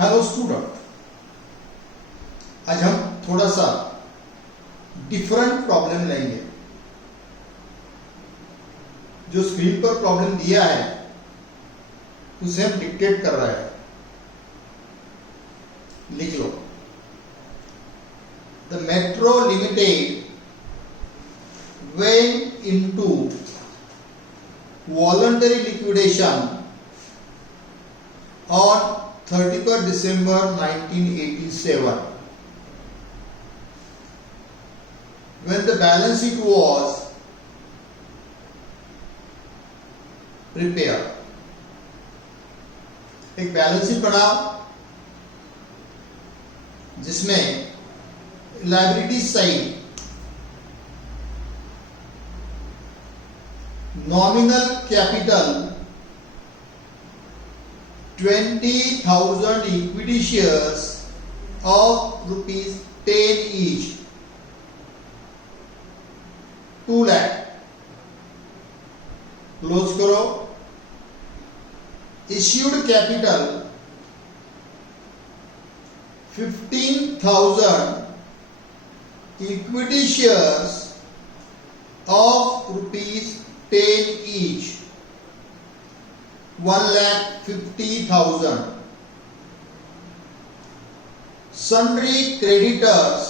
Hello student, आज हम थोड़ा सा डिफरेंट प्रॉब्लम लेंगे। जो स्क्रीन पर प्रॉब्लम दिया है उसे हम डिक्टेट कर रहे हैं, लिख लो। The metro limited went into voluntary liquidation on 31st December 1987 when the balance sheet was prepared। एक बैलेंस शीट बनाओ जिसमें liability side nominal capital 20,000 equity shares of rupees 10 each, 2 lakh। Close करो। issued capital 15,000 equity shares of rupees 10 each, 1,50,000। Sundry creditors,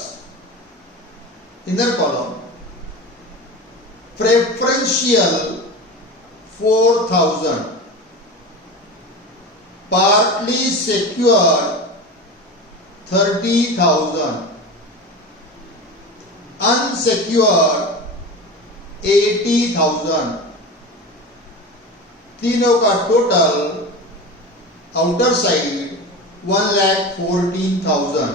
inner column, preferential 4,000, partly secured 30,000, unsecured 80,000। तीनों का total outer side 1,14,000।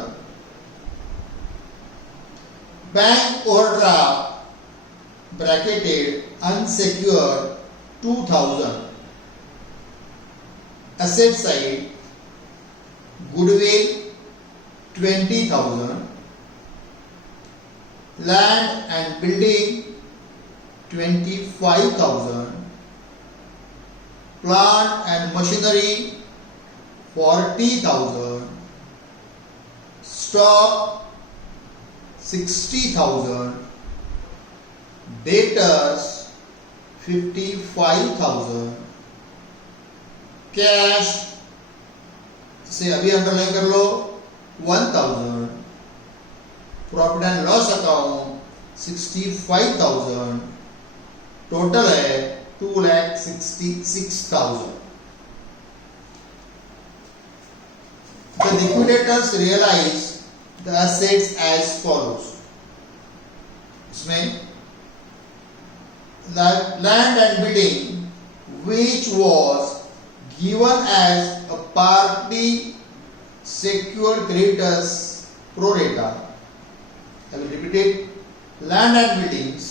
Bank overdraft bracketed unsecured 2,000। Asset side goodwill 20,000, land and building 25,000, plant and machinery 40,000, stock 60,000, debtors 55,000, cash से अभी underline कर लो 1,000, profit and loss account 65,000, total है 2,66,000। The liquidators realize the assets as follows। इसमें land and building which was given as a partly secured creditors pro rata। I will repeat it। land and buildings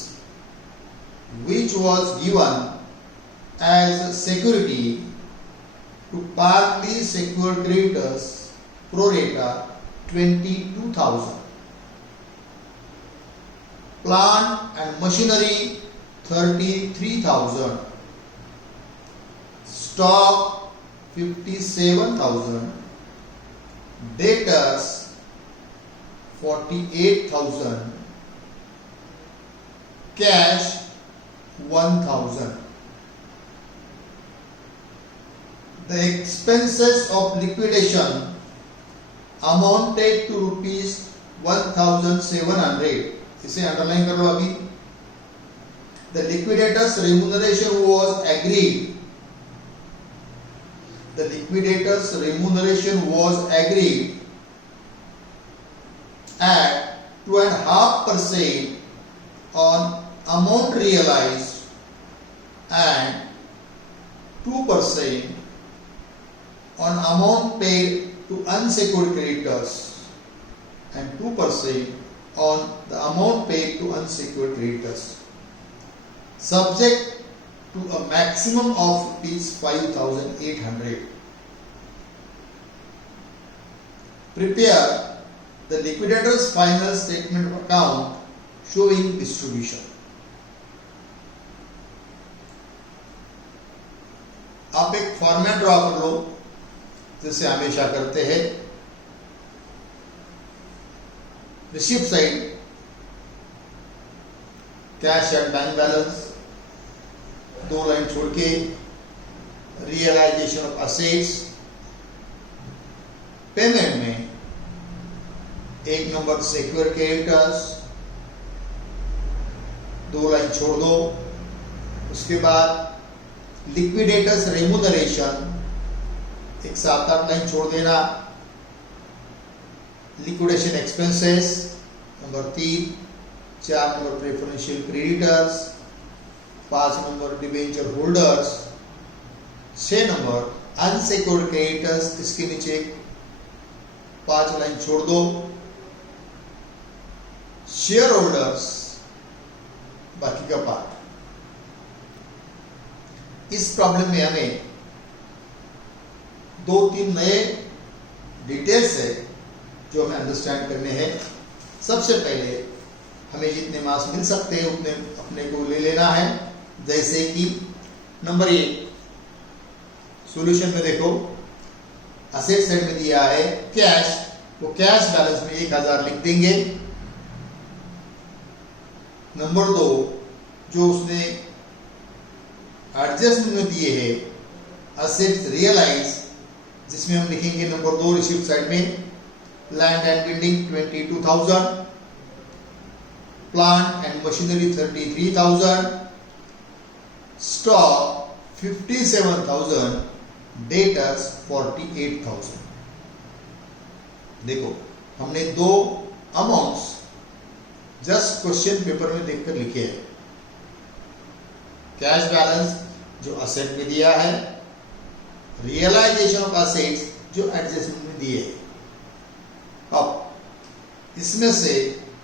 which was given as security to partly secured creditors pro rata 22,000, plant and machinery 33,000, stock 57,000, debtors 48,000, cash 1,000। The expenses of liquidation amounted to rupees 1,700। इसे underline कर लो अभी। The liquidators remuneration was agreed। The liquidators remuneration was agreed at 2.5% on amount realized and 2% on amount paid to unsecured creditors and 2% on the amount paid to unsecured creditors, subject to a maximum of ₹5,800। Prepare the liquidator's final statement of account showing distribution। आप एक format draw कर लो जैसे हमेशा करते हैं। Receipt side cash and bank balance, 2 line छोड़ के realisation of assets. Payment में 1 नंबर सिक्योर क्रेडिटर्स, 2 लाइन छोड़ दो। उसके बाद लिक्विडेटर्स रेम्यूनरेशन, एक 7-8 लाइन छोड़ देना। Liquidation expenses number 3, 4 number preferential creditors, 5 number debenture holders, 6 number unsecured creditors, इसके नीचे 5 लाइन छोड़ दो। शेयर होल्डर्स, बाकी का पार्ट। इस प्रॉब्लम में हमें 2-3 नए डिटेल्स है जो हमें अंडरस्टैंड करने हैं। सबसे पहले हमें जितने मार्क्स मिल सकते हैं उतने अपने को ले लेना है। जैसे कि नंबर 1 सॉल्यूशन में देखो, असेट साइड में दिया है कैश, वो कैश बैलेंस में 1000 लिख देंगे। नंबर 2 जो उसने एडजस्टमेंट में दिए हैं असेट्स रियलाइज, जिसमें हम लिखेंगे नंबर 2 रिसीप्ट साइड में land and building 22,000, plant and machinery 33,000, stock 57,000, debtors 48,000। देखो हमने 2 अमाउंट्स जस्ट क्वेश्चन पेपर में देखकर लिखे हैं। कैश बैलेंस जो असेट में दिया है, रियलाइजेशन ऑफ असेट्स जो एडजस्टमेंट में दिए हैं। अब इसमें से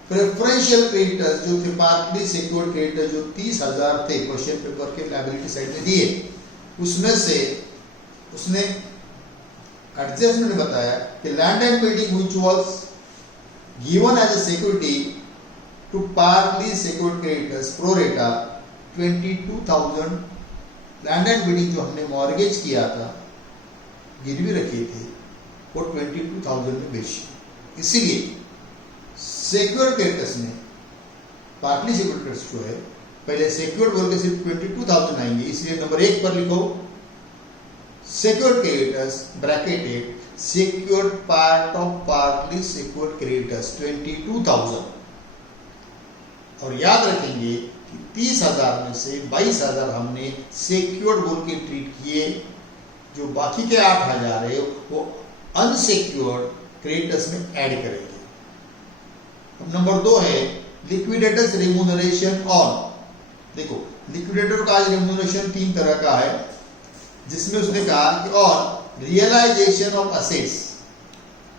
प्रेफरेंशियल क्रेडिटर्स जो थे, पार्टली सिक्योर्ड क्रेडिटर जो 30,000 थे क्वेश्चन पेपर के लायबिलिटी साइड में दिए, उसमें से उसने एडजस्टमेंट में बताया कि land and building which was given as a security to partly secured creditors pro rata 22,000। Land and building जो हमने मॉर्गेज किया था, गिरवी रखे थे, वो 22,000 में बेची। इसीलिए सिक्योर्ड क्रेडिटर्स में पार्टली सिक्योर्ड क्रेडिटर्स जो है, पहले सिक्योर्ड बोल के सिर्फ 22,000 आएंगे, इसलिए नंबर 1 पर लिखो secured creditors bracketed secured part of partly secured creditors 22,000। और याद रखेंगे कि 30,000 में से 22,000 हमने सिक्योर्ड बोल के ट्रीट किए, जो बाकी के 8,000 है वो अनसिक्योर्ड क्रेडिटर्स में ऐड करेंगे। अब नंबर 2 है लिक्विडेटर्स रेम्यूनरेशन ऑन। देखो लिक्विडेटर का आज रेम्यूनरेशन 3 तरह का है, जिसमें उसने कहा कि और रियलाइजेशन ऑफ असेट्स,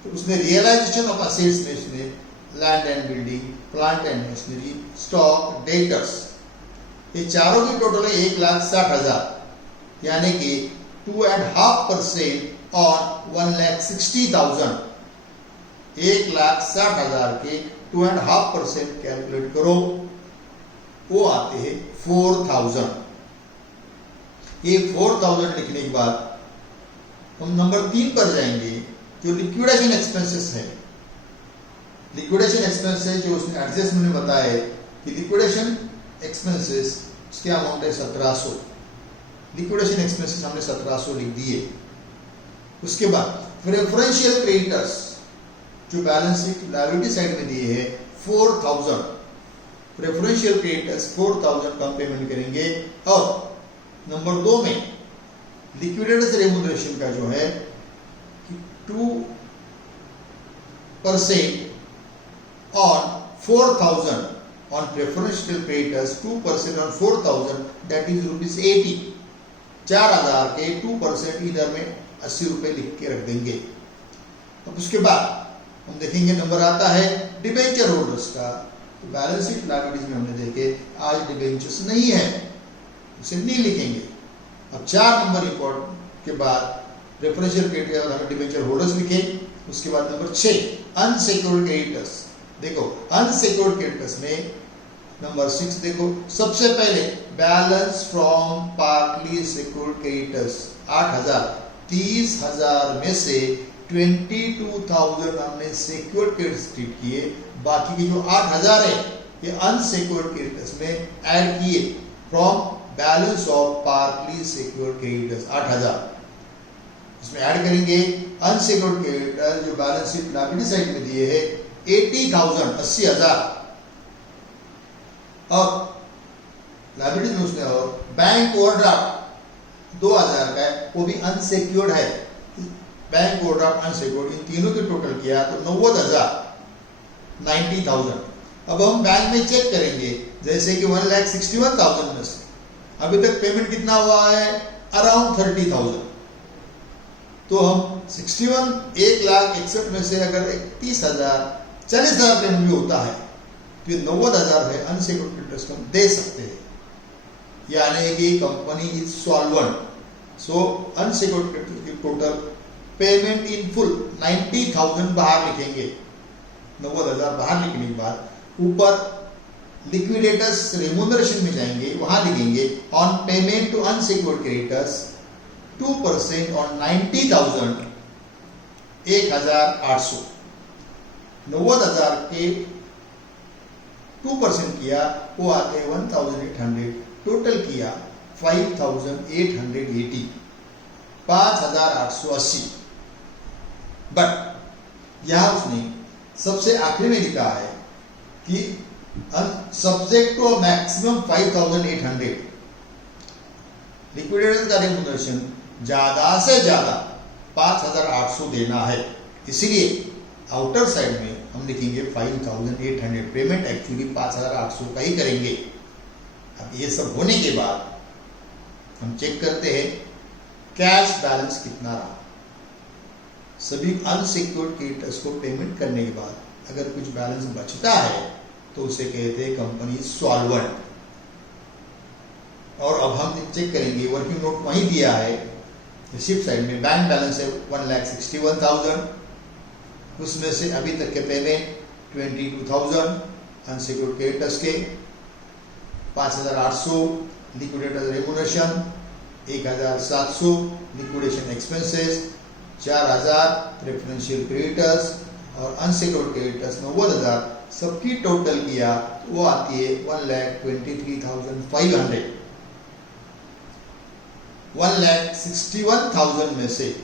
तो उसने रियलाइजेशन ऑफ असेट्स में उसने land and building, plant and machinery, stock, debtors, ये चारों की टोटल है 1,60,000, यानी कि 2.5% और 1,60,000। 1,60,000 के 2.5% कैलकुलेट करो, वो आते हैं 4,000। ये 4,000 लिखने के बाद हम नंबर 3 पर जाएंगे, जो लिक्विडेशन एक्सपेंसेस है। लिक्विडेशन एक्सपेंसेस जो उसने एडजस्टमेंट में बताया कि लिक्विडेशन एक्सपेंसेस उसके अमाउंट है 1700। लिक्विडेशन एक्सपेंसेस हमने 1700 लिख दिए। उसके बाद प्रेफरेंशियल क्रेडिटर्स जो बैलेंस शीट लायबिलिटी साइड में दिए हैं 4,000। प्रेफरेंशियल क्रेडिटर्स 4,000 का पेमेंट करेंगे। और नंबर 2 में लिक्विडेटर्स रेम्यूनरेशन का जो है कि 2% on 4,000 on preferential creditors, 2% on 4,000, that is ₹80। 4,000 के 2% इधर में 80 रुपए लिख के रख देंगे। अब उसके बाद हम देखेंगे नंबर आता है डिबेंचर होल्डर्स का। तो बैलेंस शीट लायबिलिटीज में हमने देखे आज डिबेंचर्स नहीं है, उसे नहीं लिखेंगे। अब 4 नंबर रिपोर्ट के बाद प्रेफरेंशियल क्रेडिटर हमें डिबेंचर होल्डर्स लिखे। उसके बाद नंबर 6 अनसिक्योर्ड क्रेडिटर्स। देखो अनसिक्योर्ड क्रेडिटर्स में नंबर 6 देखो, सबसे पहले balance from partly secured creditors 8,000। 30,000 में से 22,000 हमने सिक्योर्ड क्रेडिट्स ट्रीट किए, बाकी के जो 8,000 है ये अनसिक्योर्ड क्रेडिटर्स में ऐड किए from balance of partly secured creditors. 8,000 इसमें ऐड करेंगे अनसिक्योर्ड क्रेडिटर जो बैलेंस शीट लायबिलिटी साइड में दिए है 80,000 80,000 और लायबिलिटीज में उसने और बैंक ओवरड्राफ्ट 2,000 का है, वो भी अनसिक्योर्ड है। बैंक ओवरड्राफ्ट अनसिक्योर्ड इन तीनों के टोटल किया तो 90,000 90,000। अब हम बैंक में चेक करेंगे जैसे कि 1,61,000 में से अभी तक पेमेंट कितना हुआ है अराउंड 30,000, तो हम 1,61,61 में से अगर 30,000 40,000 पेमेंट भी होता है तो 90,000 है अनसिक्योर्ड क्रेडिटर्स को हम दे सकते हैं, यानी कि company is solvent. So unsecured creditor की टोटल पेमेंट इन फुल 90,000 बाहर लिखेंगे। 90,000 बाहर लिखने के बाद ऊपर लिक्विडेटर्स रेम्यूनरेशन में जाएंगे, वहां लिखेंगे on payment to unsecured creditors 2% on 90,000 1,800। 90,000 के 2% किया वो आते 1,800, टोटल किया 5,880 5,880। बट यहां उसने सबसे आखिरी में लिखा है कि सब्जेक्ट टू मैक्सिमम 5,800 लिक्विडेटर का रेम्यूनरेशन ज्यादा से ज्यादा 5,800 देना है, इसलिए आउटर साइड में हम लिखेंगे 5,800। पेमेंट एक्चुअली 5,800 का ही करेंगे। अब ये सब होने के बाद हम चेक करते हैं कैश बैलेंस कितना रहा। सभी अनसिक्योर्ड क्रेडिटर्स को पेमेंट करने के बाद अगर कुछ बैलेंस बचता है तो उसे कहते हैं कंपनी सॉल्वेंट। और अब हम चेक करेंगे वर्किंग नोट वहीं दिया है रिसिप्ट साइड में, बैंक बैलेंस है 1,61,000, उसमें से अभी तक के पेमेंट 22,000 अनसिक्योर्ड क्रेडिटर्स के, 5,800 liquidator remuneration, 1,700 liquidation expenses, 4,000 preferential creditors और अनसिक्योर्ड क्रेडिटर्स 90,000, सबकी टोटल किया तो वो आती है 1,23,500। 1,61,000 में से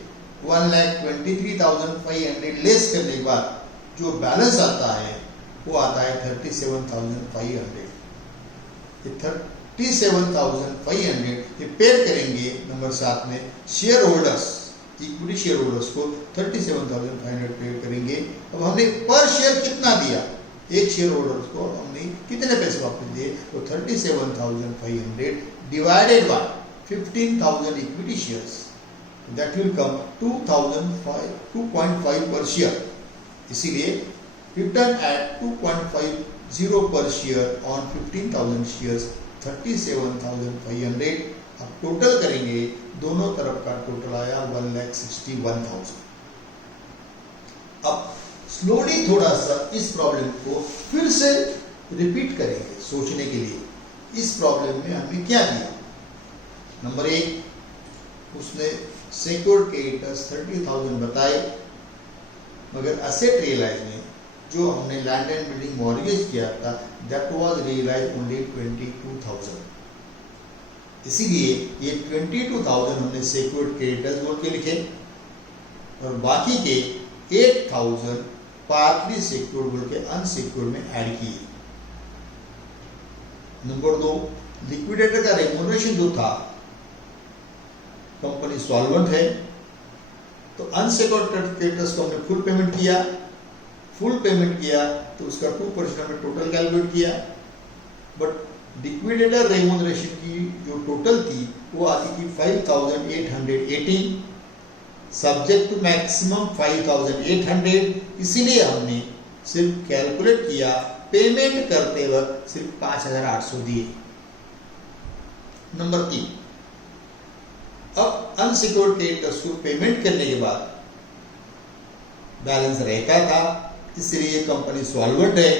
1,23,500 लेस करने के बाद जो बैलेंस आता है वो आता है 37,500। 37,500 ये पेड करेंगे नंबर 7 में share holders, equity share holders को 37,500 पेड करेंगे। अब हमने पर शेयर कितना दिया, एक शेयर होल्डर्स को हमने कितने पैसे वापस दिए, तो 37,500 divided by 15,000 equity shares, that will come 2.5 per share। इसीलिए return eight 2.50 per share on 15,000 shares 37,500। अब टोटल करेंगे दोनों तरफ का टोटल आया 1,61,000। अब स्लोली थोड़ा सा इस प्रॉब्लम को फिर से रिपीट करेंगे सोचने के लिए। इस प्रॉब्लम में हमने क्या किया, नंबर 1 उसने सिक्योर्ड क्रेडिटर्स 30,000 बताए, मगर असेट रियलाइज में जो हमने लैंड एंड बिल्डिंग मॉर्गेज किया था दैट वाज रियलाइज ओनली 22,000। इसीलिए ये 22,000 हमने सिक्योर्ड क्रेडिटर्स बोल के लिखे और बाकी के 8,000 पार्टली सिक्योर्ड बोल के अनसिक्योर्ड में ऐड किए। नंबर 2 लिक्विडेटर का रेम्यूनरेशन जो था, कंपनी सॉल्वेंट है तो अनसिक्योर्ड क्रेडिटर्स को हमने फुल पेमेंट किया। फुल पेमेंट किया तो उसका 2% हमने टोटल कैलकुलेट किया, बट लिक्विडेटर रेम्यूनरेशन की जो टोटल थी वो आती थी 5,880, सब्जेक्ट टू मैक्सिमम 5,800। इसीलिए हमने सिर्फ कैलकुलेट किया, पेमेंट करते वक्त सिर्फ 5,800 दिए। नंबर 3 अब अनसिक्योर्ड क्रेडिटर्स को पेमेंट करने के बाद बैलेंस रहता था, इसलिए कंपनी सॉल्वेंट है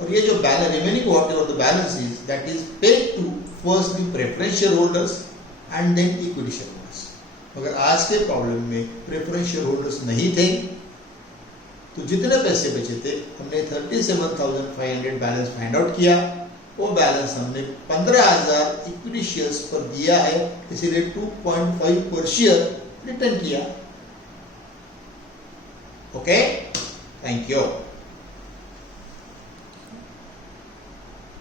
और ये जो balance remaining whatever the balance is that is paid to first the preference share holders and then equity share holders. मगर आज के प्रॉब्लम में प्रेफरेंस शेयर होल्डर्स नहीं थे, तो जितने पैसे बचे थे हमने 37,500 बैलेंस फाइंड आउट किया। वो बैलेंस हमने 15,000 इक्विटी शेयर्स पर दिया है, इसीलिए 2.5 पर शेयर रिटर्न किया। Okay, thank you.